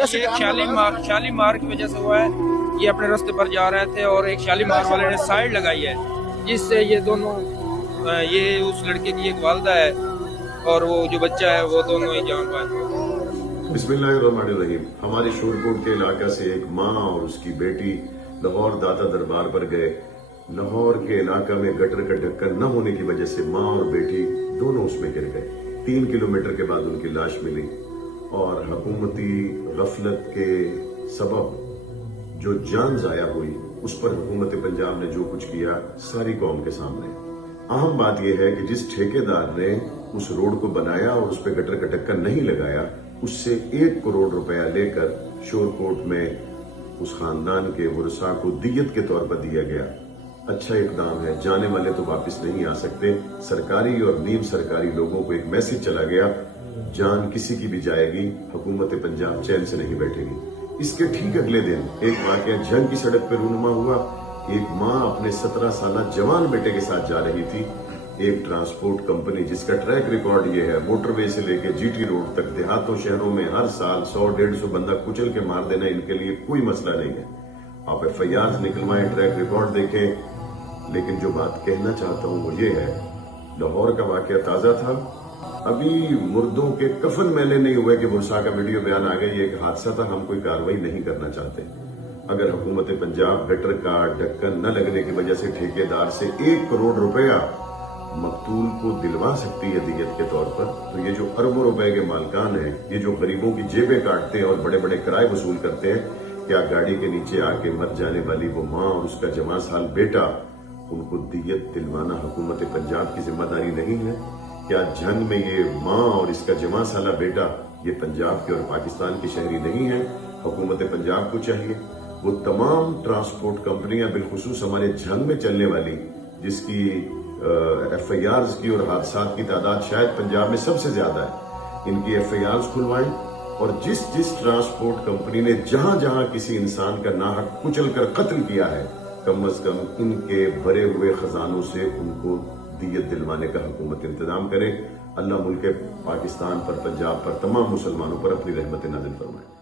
ये शालीमार की वजह से हुआ है। ये अपने रास्ते पर जा रहे थे और एक शालीमार वाले ने साइड लगाई है, जिससे ये दोनों, ये उस लड़के की एक वालदा है और वो जो बच्चा है वो दोनों ही जान पाए। बिस्मिल्लाहिर्रहमानिर्रहीम। हमारे शोरकोट के इलाका से एक माँ और उसकी बेटी लाहौर दाता दरबार पर गए। लाहौर के इलाका में गटर का ढक्कन न होने की वजह से माँ और बेटी दोनों उसमें गिर गए। 3 किलोमीटर के बाद उनकी लाश मिली और हुकूमती गफलत के सबब जो जान जाया हुई उस पर हुकूमत पंजाब ने जो कुछ किया सारी कौम के सामने। अहम बात यह है कि जिस ठेकेदार ने उस रोड को बनाया और उस पर गटर का ढक्कन नहीं लगाया, उससे 1 करोड़ रुपया लेकर शोरकोट में उस खानदान के वरसा को दियत के तौर पर दिया गया। अच्छा इकदाम है। जाने वाले तो वापस नहीं आ सकते। सरकारी और नीम सरकारी लोगों को एक मैसेज चला गया, जान किसी की भी जाएगी, हुकूमत पंजाब चैन से नहीं बैठेगी। इसके ठीक अगले दिन एक वाकया जंग की सड़क पर रूनुमा हुआ। एक माँ अपने 17 साल जवान बेटे के साथ जा रही थी। एक ट्रांसपोर्ट कंपनी जिसका ट्रैक रिकॉर्ड ये है, मोटरवे से लेकर जीटी रोड तक देहातों शहरों में हर साल 100-150 बंदा कुचल के मार देना इनके लिए कोई मसला नहीं है। आप FIR निकलवाएं, ट्रैक रिकॉर्ड देखें। लेकिन जो बात कहना चाहता हूं वो ये है, लाहौर का वाकया ताजा था, अभी मुर्दों के कफन मैले नहीं हुए कि बुरसा का वीडियो बयान आ गया। ये एक हादसा था, हम कोई कार्रवाई नहीं करना चाहते। अगर हुकूमत पंजाब गटर का ढक्कन न लगने की वजह से ठेकेदार से 1 करोड़ रुपया मकतूल को दिलवा सकती है दियत के तौर पर, तो ये जो अरबों रुपए के मालकान हैं, ये जो गरीबों की जेबें काटते हैं और बड़े बड़े किराए वसूल करते हैं, क्या गाड़ी के नीचे आके मर जाने वाली वो माँ और उसका जवां साल बेटा, उनको दियत दिलवाना हुकूमत पंजाब की जिम्मेदारी नहीं है? क्या जंग में ये माँ और इसका जवां साला बेटा ये पंजाब के और पाकिस्तान की शहरी नहीं है? हुकूमत पंजाब को चाहिए वो तमाम ट्रांसपोर्ट कंपनियां, बिलखुसूस हमारे जंग में चलने वाली, जिसकी FIRs की और हादसात की तादाद शायद पंजाब में सबसे ज्यादा है, इनकी FIRs खुलवाएं। और जिस जिस ट्रांसपोर्ट कंपनी ने जहां जहां किसी इंसान का नाहक कुचल कर कत्ल किया है, कम अज कम इनके भरे हुए खजानों से उनको दियत दिलवाने का हुकूमत इंतजाम करे। अल्लाह मुल्क पाकिस्तान पर, पंजाब पर, तमाम मुसलमानों पर अपनी रहमत नाज़िल फरमाए।